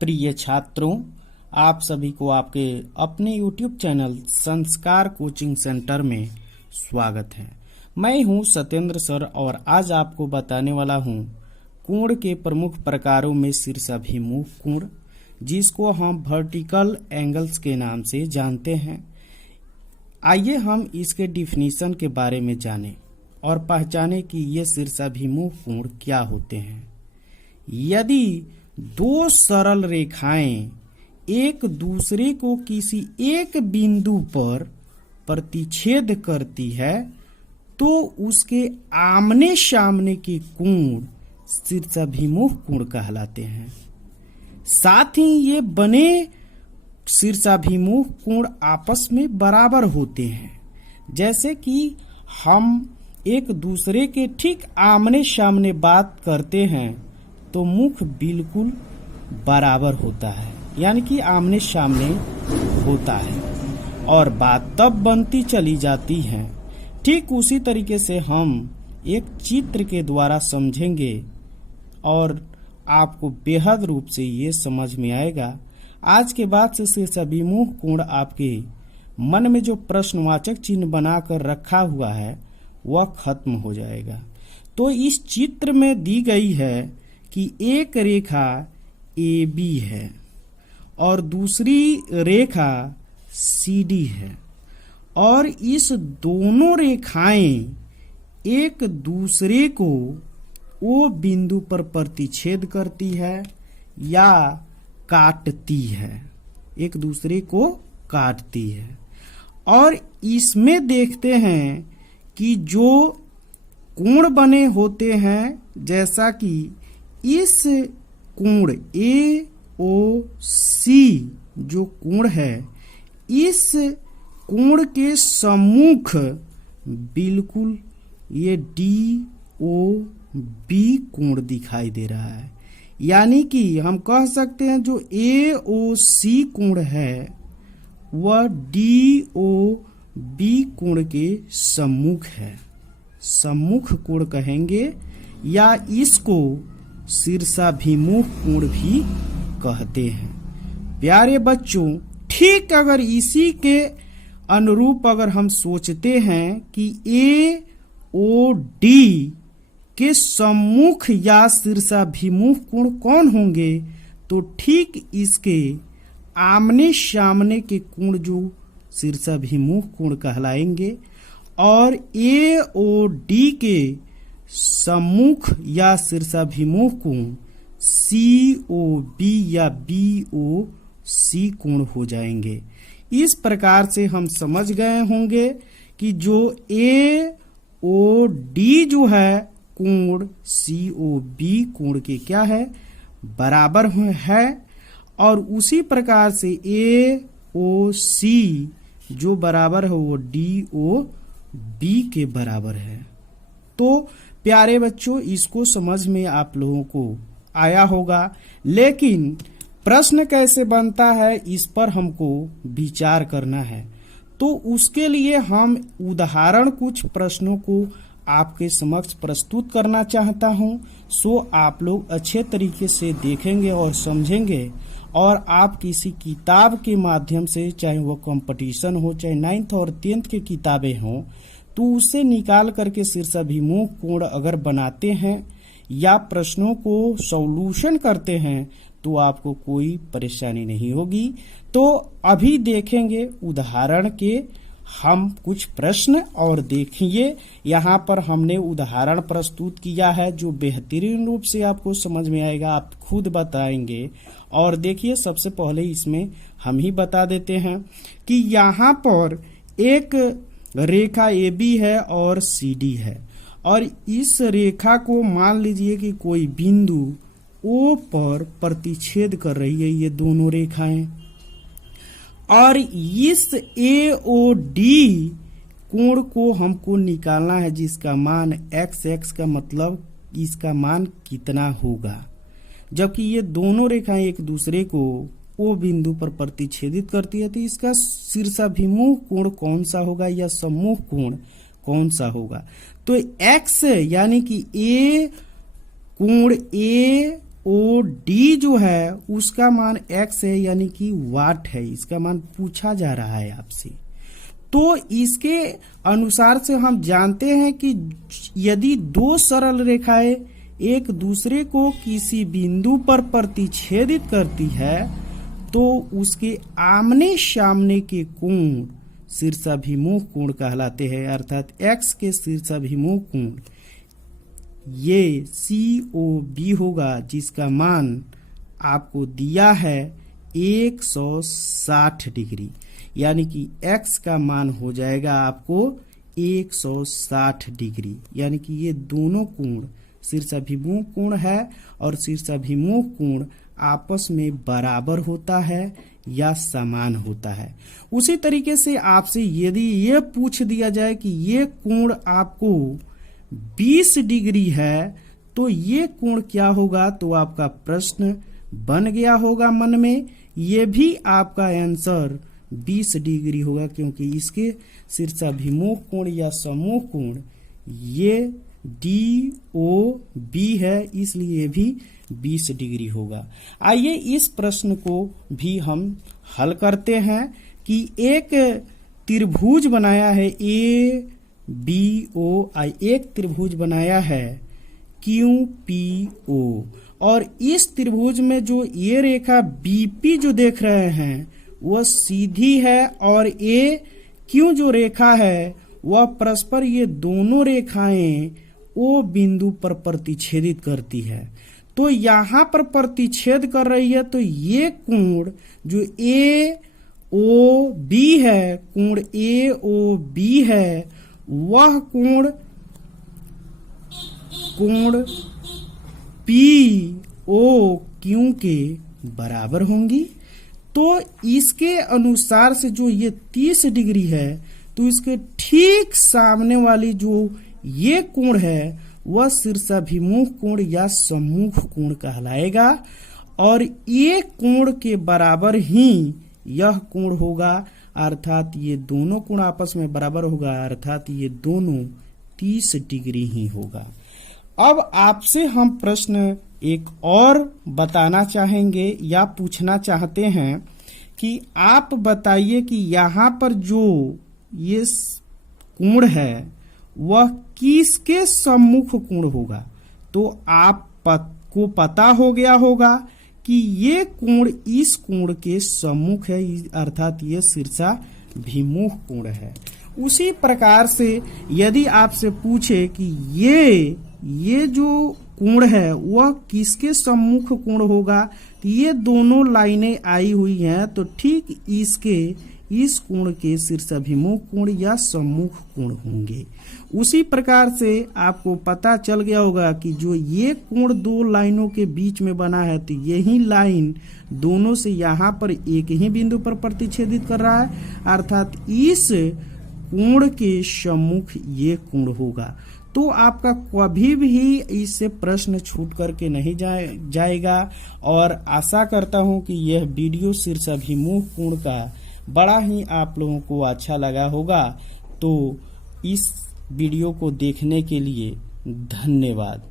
प्रिय छात्रों, आप सभी को आपके अपने YouTube चैनल संस्कार कोचिंग सेंटर में स्वागत है। मैं हूं सत्येंद्र सर और आज आपको बताने वाला हूं कोण के प्रमुख प्रकारों में शीर्षाभिमुख कोण, जिसको हम वर्टिकल एंगल्स के नाम से जानते हैं। आइए हम इसके डिफिनीशन के बारे में जानें और पहचानें कि ये शीर्षाभिमुख कोण क्या होते हैं। यदि दो सरल रेखाएं एक दूसरे को किसी एक बिंदु पर प्रतिच्छेद करती है तो उसके आमने सामने के कोण शीर्षाभिमुख कोण कहलाते हैं। साथ ही ये बने शीर्षाभिमुख कोण आपस में बराबर होते हैं। जैसे कि हम एक दूसरे के ठीक आमने सामने बात करते हैं तो मुख बिल्कुल बराबर होता है, यानी कि आमने सामने होता है और बात तब बनती चली जाती है। ठीक उसी तरीके से हम एक चित्र के द्वारा समझेंगे और आपको बेहद रूप से ये समझ में आएगा। आज के बाद से शीर्षाभिमुख कोण आपके मन में जो प्रश्नवाचक चिन्ह बनाकर रखा हुआ है वह खत्म हो जाएगा। तो इस चित्र में दी गई है कि एक रेखा AB है और दूसरी रेखा CD है और इस दोनों रेखाएं एक दूसरे को O बिंदु पर प्रतिच्छेद करती है या काटती है, एक दूसरे को काटती है। और इसमें देखते हैं कि जो कोण बने होते हैं, जैसा कि इस कोण AOC जो कोण है, इस कोण के सम्मुख बिल्कुल ये DOB कोण दिखाई दे रहा है। यानी कि हम कह सकते हैं जो AOC कोण है वह DOB कोण के सम्मुख है, सम्मुख कोण कहेंगे या इसको शीर्षाभिमुख कोण भी कहते हैं। प्यारे बच्चों, ठीक अगर इसी के अनुरूप अगर हम सोचते हैं कि AOD के सम्मुख या शीर्षाभिमुख कोण कौन होंगे, तो ठीक इसके आमने सामने के कोण जो शीर्षाभिमुख कोण कहलाएंगे और AOD के सम्मुख या शीर्षाभिमुख कोण COB या BOC कोण हो जाएंगे। इस प्रकार से हम समझ गए होंगे कि जो AOD जो है कोण COB कोण के क्या है, बराबर है और उसी प्रकार से AOC जो बराबर है वो DOB के बराबर है। तो प्यारे बच्चों, इसको समझ में आप लोगों को आया होगा, लेकिन प्रश्न कैसे बनता है इस पर हमको विचार करना है। तो उसके लिए हम उदाहरण कुछ प्रश्नों को आपके समक्ष प्रस्तुत करना चाहता हूं। सो आप लोग अच्छे तरीके से देखेंगे और समझेंगे और आप किसी किताब के माध्यम से, चाहे वो कंपटीशन हो, चाहे 9th और 10th की किताबें हों, तो उसे निकाल करके शीर्षाभिमुख कोण अगर बनाते हैं या प्रश्नों को सॉल्यूशन करते हैं तो आपको कोई परेशानी नहीं होगी। तो अभी देखेंगे उदाहरण के हम कुछ प्रश्न और देखिए यहाँ पर हमने उदाहरण प्रस्तुत किया है जो बेहतरीन रूप से आपको समझ में आएगा, आप खुद बताएंगे। और देखिए, सबसे पहले इसमें हम ही बता देते हैं कि यहाँ पर एक रेखा AB है और CD है और इस रेखा को मान लीजिए कि कोई बिंदु O पर प्रतिच्छेद कर रही है, ये दोनों रेखाएं, और इस AOD कोण को हमको निकालना है जिसका मान XX का मतलब इसका मान कितना होगा। जबकि ये दोनों रेखाएं एक दूसरे को O बिंदु पर प्रतिच्छेदित करती है, तो इसका शीर्षाभिमुख कोण कौन सा होगा या सम्मुख कोण कौन सा होगा। तो X यानी कि कोण A ओ डी जो है उसका मान x है, यानी कि वाट है, इसका मान पूछा जा रहा है आपसे। तो इसके अनुसार से हम जानते हैं कि यदि दो सरल रेखाएं एक दूसरे को किसी बिंदु पर प्रतिच्छेदित करती है तो उसके आमने सामने के कोण शीर्षाभिमुख कोण कहलाते हैं, अर्थात x के शीर्षाभिमुख कोण ये COB होगा, जिसका मान आपको दिया है 160 डिग्री, यानी कि x का मान हो जाएगा आपको 160 डिग्री, यानी कि ये दोनों कोण शीर्षाभिमुख कोण है और शीर्षाभिमुख कोण आपस में बराबर होता है या समान होता है। उसी तरीके से आपसे यदि ये पूछ दिया जाए कि ये कोण आपको 20 डिग्री है तो ये कोण क्या होगा, तो आपका प्रश्न बन गया होगा मन में, ये भी आपका आंसर 20 डिग्री होगा, क्योंकि इसके शीर्षाभिमुख कोण या समूह कोण ये DOB है, इसलिए भी 20 डिग्री होगा। आइए इस प्रश्न को भी हम हल करते हैं कि एक त्रिभुज बनाया है ABOI, एक त्रिभुज बनाया है QPO, और इस त्रिभुज में जो ये रेखा BP जो देख रहे हैं वह सीधी है और AQ जो रेखा है वह परस्पर ये दोनों रेखाएं O बिंदु पर प्रतिच्छेदित करती है। तो यहाँ पर प्रतिच्छेद कर रही है, तो ये कोण जो AOB है, कोण AOB है, वह कोण POQ के बराबर होंगी। तो इसके अनुसार से जो ये 30 डिग्री है तो इसके ठीक सामने वाली जो ये कोण है वह शीर्षाभिमुख कोण या सम्मुख कोण कहलाएगा, और ये कोण के बराबर ही यह कोण होगा, अर्थात ये दोनों कोण आपस में बराबर होगा, अर्थात ये दोनों 30 डिग्री ही होगा। अब आपसे हम प्रश्न एक और बताना चाहेंगे या पूछना चाहते हैं कि आप बताइए कि यहाँ पर जो ये कोण है वह किसके सम्मुख कोण होगा। तो आपको पता हो गया होगा कि ये कोण इस कोण के सम्मुख है, अर्थात ये शीर्षाभिमुख कोण है। उसी प्रकार से यदि आपसे पूछे कि ये जो कोण है वह किसके सम्मुख कोण होगा, तो ये दोनों लाइनें आई हुई हैं, तो ठीक इस कोण के शीर्षाभिमुख कोण या सम्मुख कोण होंगे। उसी प्रकार से आपको पता चल गया होगा कि जो ये कोण दो लाइनों के बीच में बना है, तो यही लाइन दोनों से यहाँ पर एक ही बिंदु पर प्रतिच्छेदित कर रहा है, अर्थात इस कोण के सम्मुख ये कोण होगा। तो आपका कभी भी इससे प्रश्न छूट करके नहीं जाएगा, और आशा करता हूं कि यह वीडियो शीर्षाभिमुख कोण का बड़ा ही आप लोगों को अच्छा लगा होगा। तो इस वीडियो को देखने के लिए धन्यवाद।